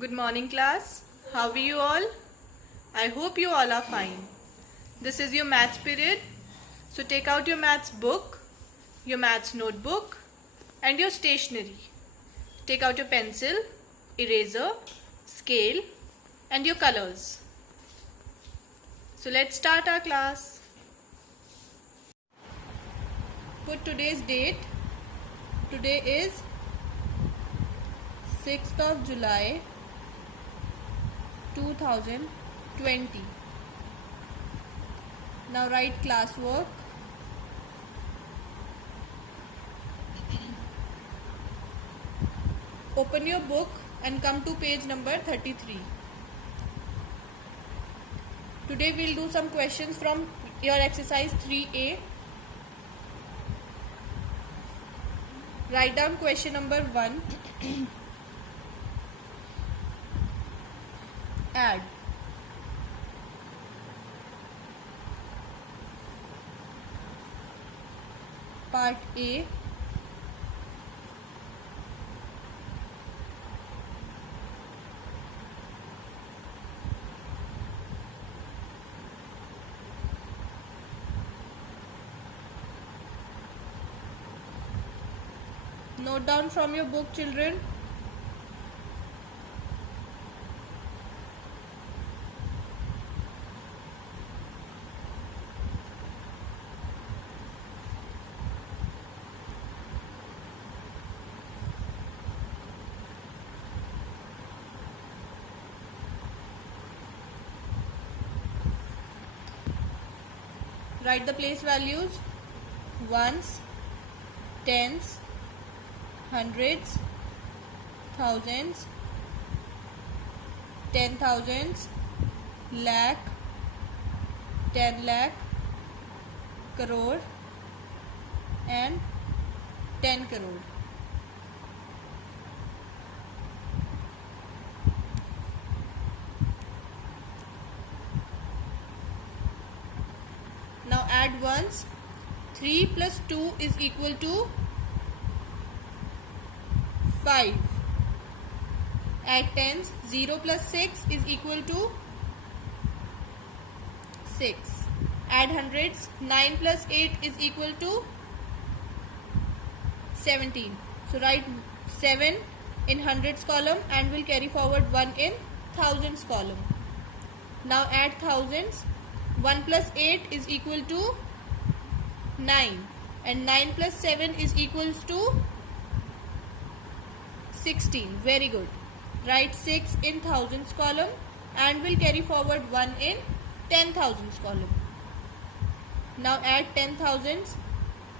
Good morning, class. How are you all? I hope you all are fine. This is your maths period. So take out your maths book, your maths notebook and your stationery. Take out your pencil, eraser, scale and your colors. So let's start our class. Put today's date. Today is 6th of July 2020. Now write classwork. Open your book and come to page number 33. Today we'll do some questions from your exercise 3A. Write down question number 1. Add. Part A. Note down from your book, children. Write the place values: ones, tens, hundreds, thousands, 10,000s, lakh, 10 lakh, crore and 10 crore. Now add ones. 3 plus 2 is equal to 5. Add tens. 0 plus 6 is equal to 6. Add hundreds. 9 plus 8 is equal to 17. So write 7 in hundreds column and we'll carry forward 1 in thousands column. Now add thousands. 1 plus 8 is equal to 9 and 9 plus 7 is equals to 16. Very good. Write 6 in thousands column and we'll carry forward 1 in 10,000s column. Now add 10,000s.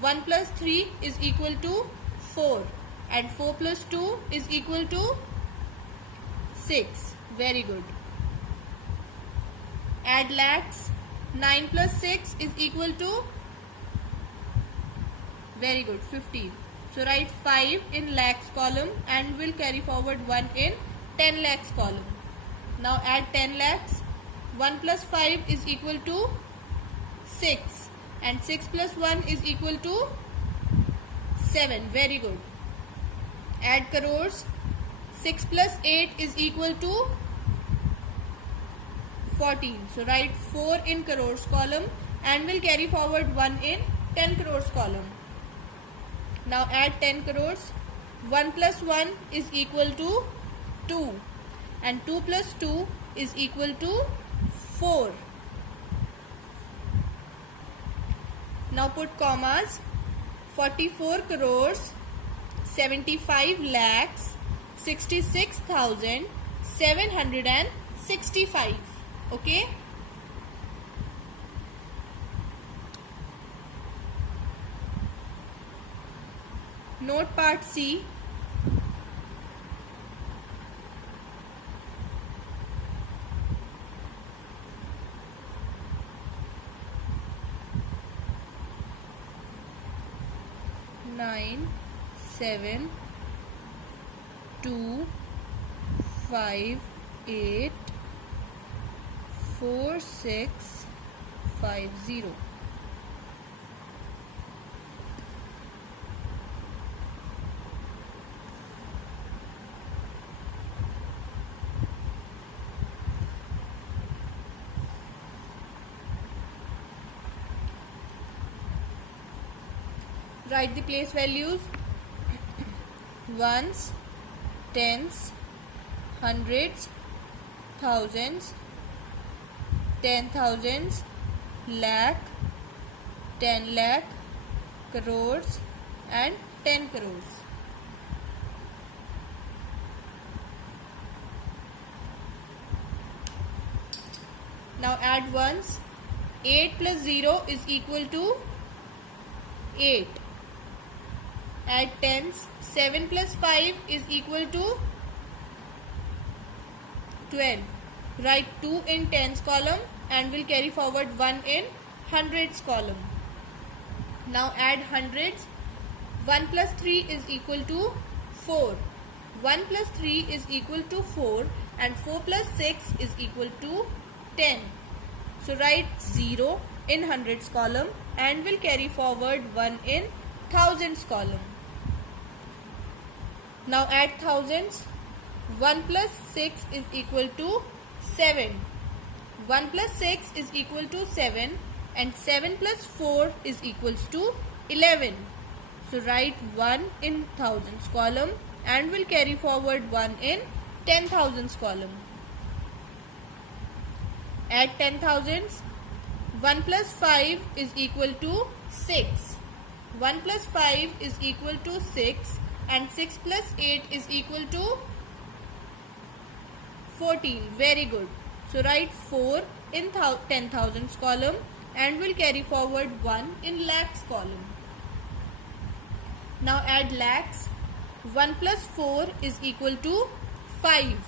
1 plus 3 is equal to 4 and 4 plus 2 is equal to 6. Very good. Add lakhs. 9 plus 6 is equal to, very good, 15. So write 5 in lakhs column and we'll carry forward 1 in 10 lakhs column. Now add 10 lakhs. 1 plus 5 is equal to 6 and 6 plus 1 is equal to 7. Very good. Add crores. 6 plus 8 is equal to 14. So write 4 in crores column and we'll carry forward 1 in 10 crores column. Now add 10 crores. 1 plus 1 is equal to 2 and 2 plus 2 is equal to 4. Now put commas. 44 crores, 75 lakhs, 66,765. Okay. Note part C. Nine, 7, 2, 5, 8, 4, 6, 5, 0. write the place values: ones, tens, hundreds, thousands, 10,000s, lakh, 10 lakh, crores and 10 crores. Now add ones. 8 plus 0 is equal to 8. Add tens. 7 plus 5 is equal to 12. Write 2 in tens column and will carry forward 1 in hundreds column. Now add hundreds. 1 plus 3 is equal to 4. 1 plus 3 is equal to 4 and 4 plus 6 is equal to 10. So write 0 in hundreds column and will carry forward 1 in thousands column. Now add thousands. 1 plus 6 is equal to 7. 1 plus 6 is equal to 7 and 7 plus 4 is equals to 11. So write 1 in thousands column and will carry forward 1 in 10,000s column. Add 10,000s. 1 plus 5 is equal to 6. 1 plus 5 is equal to 6 and 6 plus 8 is equal to 14. Very good. So write 4 in 10,000s column and will carry forward 1 in lakhs column. Now add lakhs. 1 plus 4 is equal to 5.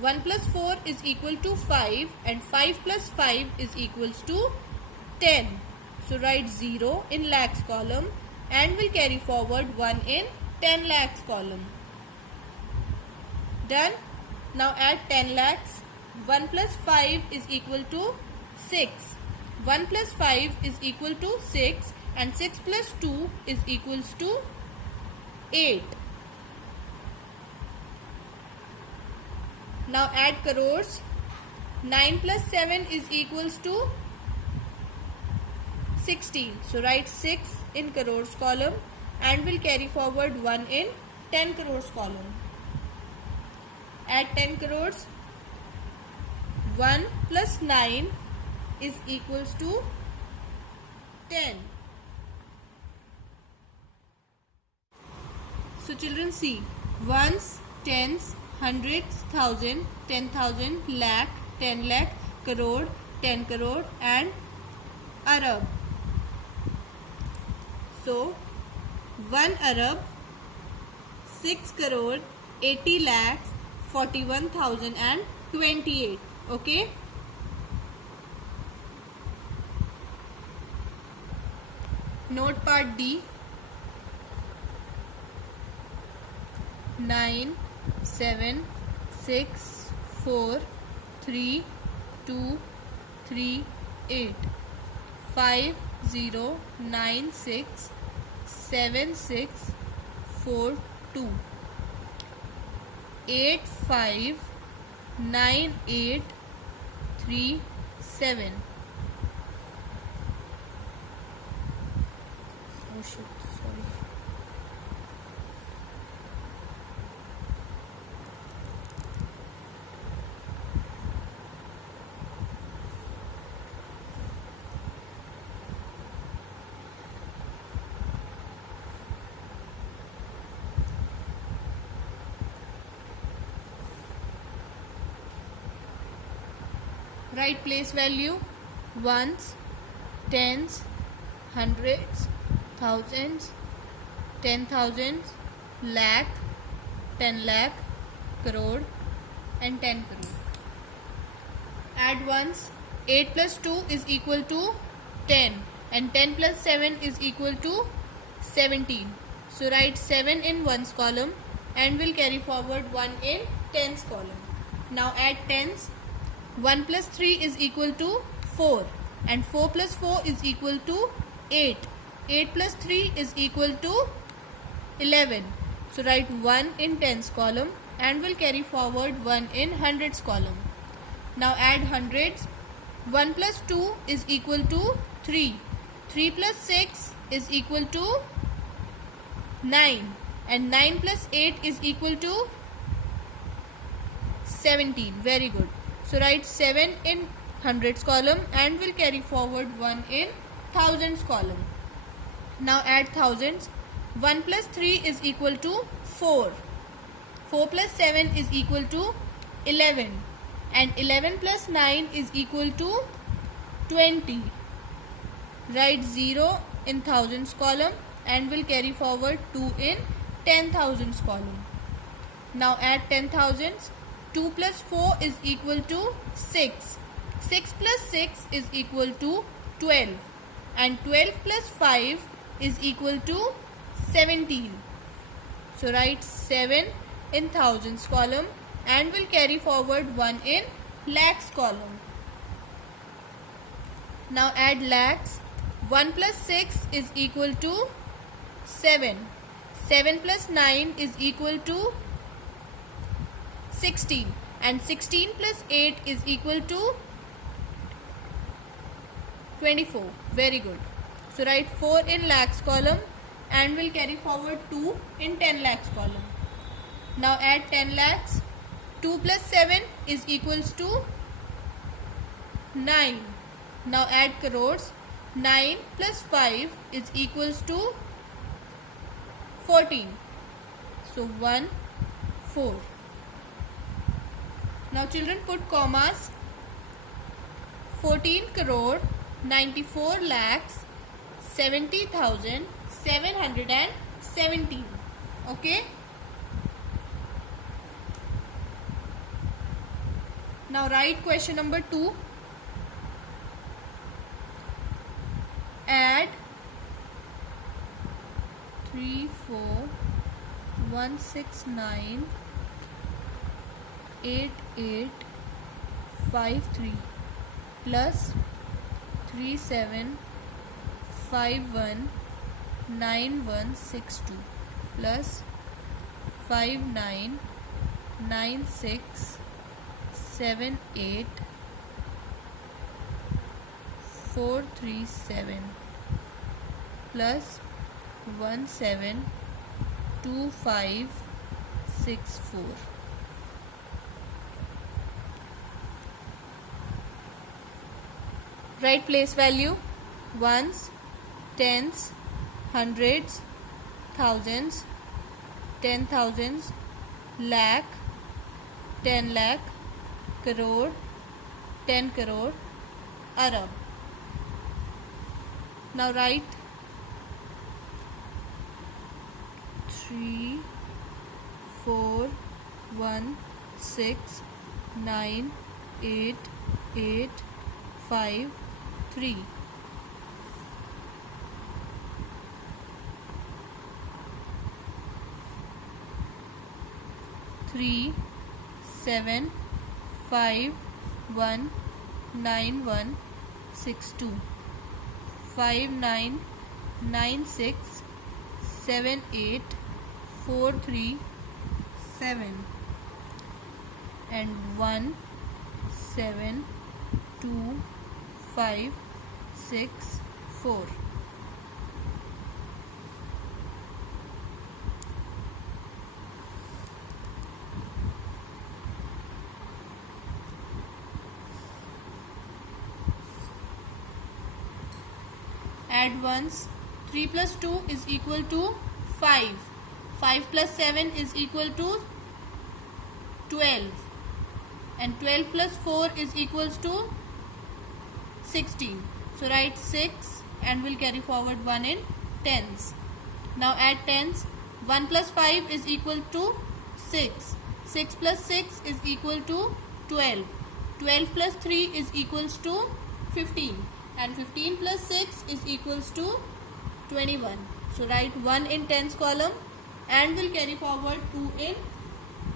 1 plus 4 is equal to 5 and 5 plus 5 is equals to 10. So write 0 in lakhs column and will carry forward 1 in 10 lakhs column. Done. Now add 10 lakhs. 1 plus 5 is equal to 6. 1 plus 5 is equal to 6 and 6 plus 2 is equals to 8. Now add crores. 9 plus 7 is equals to 16. So write 6 in crores column and will carry forward 1 in 10 crores column. Add 10 crores. 1 plus 9 is equals to 10. So children, see, ones, tens, hundreds, thousand, 10,000, lakh, 10 lakh, crore, 10 crore and Arab. So 1 Arab, 6 crore, 80 lakhs, 41,028. Okay. Note part D. 9, 7, 6, 4, 3, 2, 3, 8. 5, 0, 9, 6, 7, 6, 4, 2. 8, 5, 9, 8, 3, 7. Oh shit, sorry. Write place value: ones, tens, hundreds, thousands, 10,000s, lakh, 10 lakh, crore and 10 crore. Add ones. 8 plus 2 is equal to 10 and 10 plus 7 is equal to 17. So write 7 in ones column and will carry forward 1 in tens column. Now add tens. 1 plus 3 is equal to 4 and 4 plus 4 is equal to 8. 8 plus 3 is equal to 11. So write 1 in tens column and will carry forward 1 in hundreds column. Now add hundreds. 1 plus 2 is equal to 3. 3 plus 6 is equal to 9, and 9 plus 8 is equal to 17. Very good. So write 7 in hundreds column and will carry forward 1 in thousands column. Now add thousands. 1 plus 3 is equal to 4. 4 plus 7 is equal to 11. And 11 plus 9 is equal to 20. Write 0 in thousands column and will carry forward 2 in 10,000s column. Now add 10,000s. 2 plus 4 is equal to 6. 6 plus 6 is equal to 12. And 12 plus 5 is equal to 17. So write 7 in thousands column and will carry forward 1 in lakhs column. Now add lakhs. 1 plus 6 is equal to 7. 7 plus 9 is equal to 16. And 16 plus 8 is equal to 24. Very good. So write 4 in lakhs column and will carry forward 2 in 10 lakhs column. Now add 10 lakhs. 2 plus 7 is equals to 9. Now add crores. 9 plus 5 is equals to 14. So 1, 4. Now children, put commas. 14 crore 94 lakhs 70,717. Okay. Now write question number 2. Add 34,169,8853 plus 37519162 plus 599678,437 plus 172564. Write place value: ones, tens, hundreds, thousands, 10,000s, lakh, 10 lakh, crore, 10 crore, arab. Now write 3, 4, 1, 6, 9, 8, 8, 5, 3. Three, 7, 5, 1, 9, 1, 6, 2. 5, 9, 9, 6, 7, 8, 4, 3, 7. And 1, 7, 2, 5, 6, 4. Add ones. 3 plus 2 is equal to 5. 5 plus 7 is equal to 12. And 12 plus 4 is equals to 16. So write 6 and we'll carry forward 1 in tens. Now add tens. 1 plus 5 is equal to 6. 6 plus 6 is equal to 12. 12 plus 3 is equals to 15. And 15 plus 6 is equals to 21. So write 1 in tens column and we'll carry forward 2 in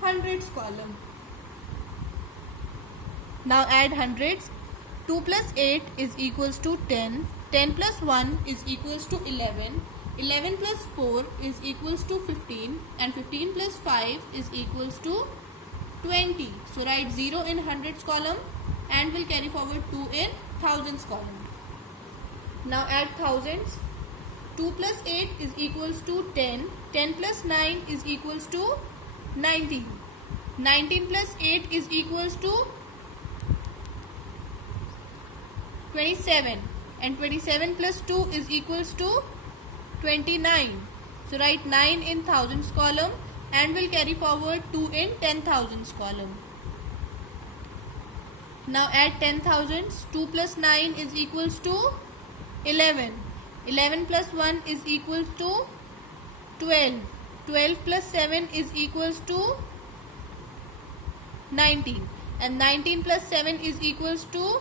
hundreds column. Now add hundreds. 2 plus 8 is equals to 10. 10 plus 1 is equals to 11. 11 plus 4 is equals to 15. And 15 plus 5 is equals to 20. So write 0 in hundreds column and we'll carry forward 2 in thousands column. Now add thousands. 2 plus 8 is equals to 10. 10 plus 9 is equals to 19. 19 plus 8 is equals to 27. And 27 plus 2 is equals to 29. So write 9 in thousands column and will carry forward 2 in 10,000s column. Now add 10,000s. 2 plus 9 is equals to 11. 11 plus 1 is equals to 12. 12 plus 7 is equals to 19. And 19 plus 7 is equals to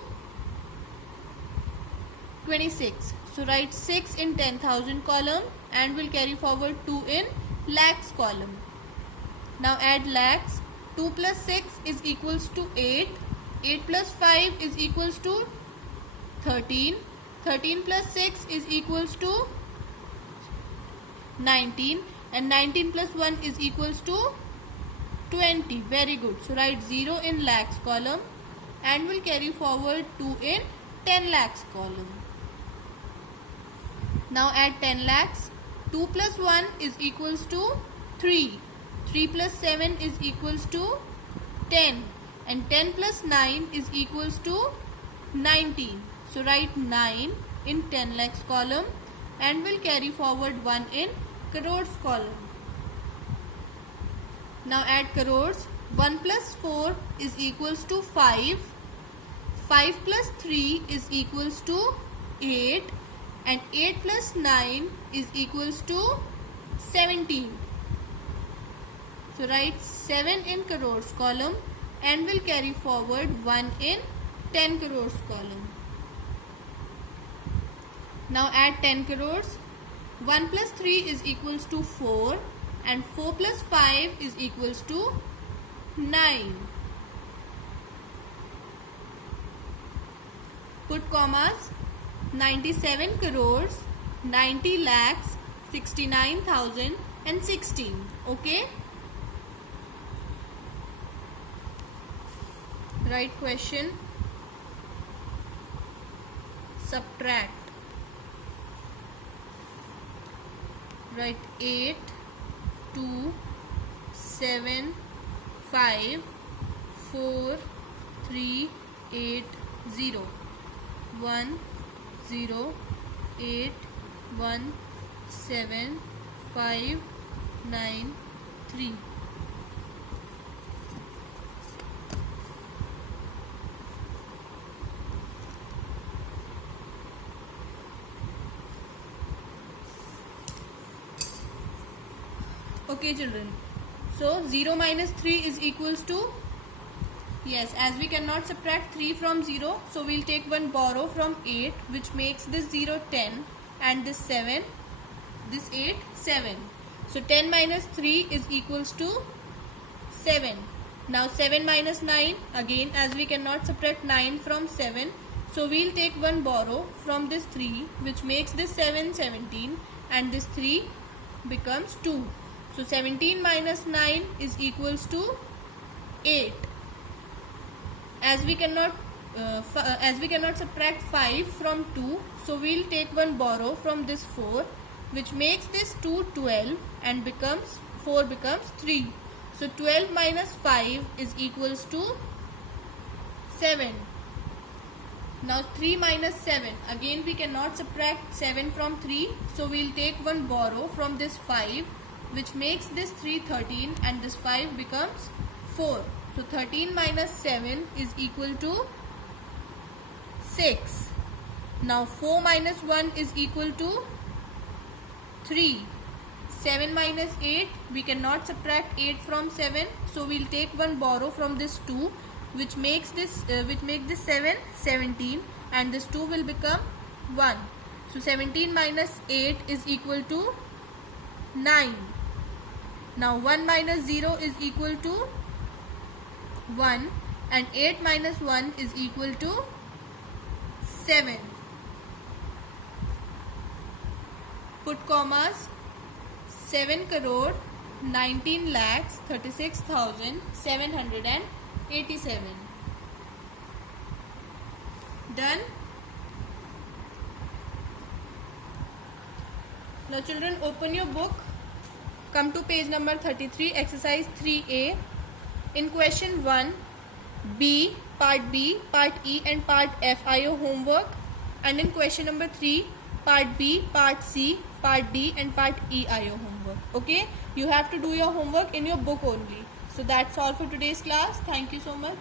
26. So write 6 in 10,000 column and will carry forward 2 in lakhs column. Now add lakhs. 2 plus 6 is equals to 8. 8 plus 5 is equals to 13. 13 plus 6 is equals to 19. And 19 plus 1 is equals to 20. Very good. So write 0 in lakhs column and will carry forward 2 in 10 lakhs column. Now add 10 lakhs. 2 plus 1 is equals to 3. 3 plus 7 is equals to 10. And 10 plus 9 is equals to 19. So write 9 in 10 lakhs column and will carry forward 1 in crores column. Now add crores. 1 plus 4 is equals to 5. 5 plus 3 is equals to 8. And 8 plus 9 is equals to 17. So write 7 in crores column and will carry forward 1 in 10 crores column. Now add 10 crores. 1 plus 3 is equals to 4 and 4 plus 5 is equals to 9. Put commas. 97 crores, 90 lakhs, 69,000 and 16. Okay. Write question. Subtract. Write 8, 2, 7, 5, 4, 3, 8, 0. 1, 0, 8, 1, 7, 5, 9, 3. Okay children, so 0 minus 3 is equals to, yes, as we cannot subtract 3 from 0, so we'll take one borrow from 8, which makes this 0 10 and this 7, this 8 7. So 10 minus 3 is equals to 7. Now 7 minus 9, again as we cannot subtract 9 from 7, so we'll take one borrow from this 3, which makes this 7 17 and this 3 becomes 2. So 17 minus 9 is equals to 8. As we cannot subtract 5 from 2, so we'll take one borrow from this 4, which makes this 2 12 and becomes 4 becomes 3. So 12 minus 5 is equals to 7. Now 3 minus 7, again we cannot subtract 7 from 3, so we'll take one borrow from this 5, which makes this 3 13 and this 5 becomes 4. So 13 minus 7 is equal to 6. Now 4 minus 1 is equal to 3. 7 minus 8, we cannot subtract 8 from 7, so we'll take one borrow from this 2, which makes this 7 17 and this 2 will become 1. So 17 minus 8 is equal to 9. Now 1 minus 0 is equal to 1 and 8 minus 1 is equal to 7. Put commas. 7 crore 19 lakhs 36,787. Done. Now children, open your book Come to page number 33, exercise 3A. In question 1, B, part E and part F are your homework. And in question number 3, part B, part C, part D and part E are your homework. Okay, you have to do your homework in your book only. So that's all for today's class. Thank you so much.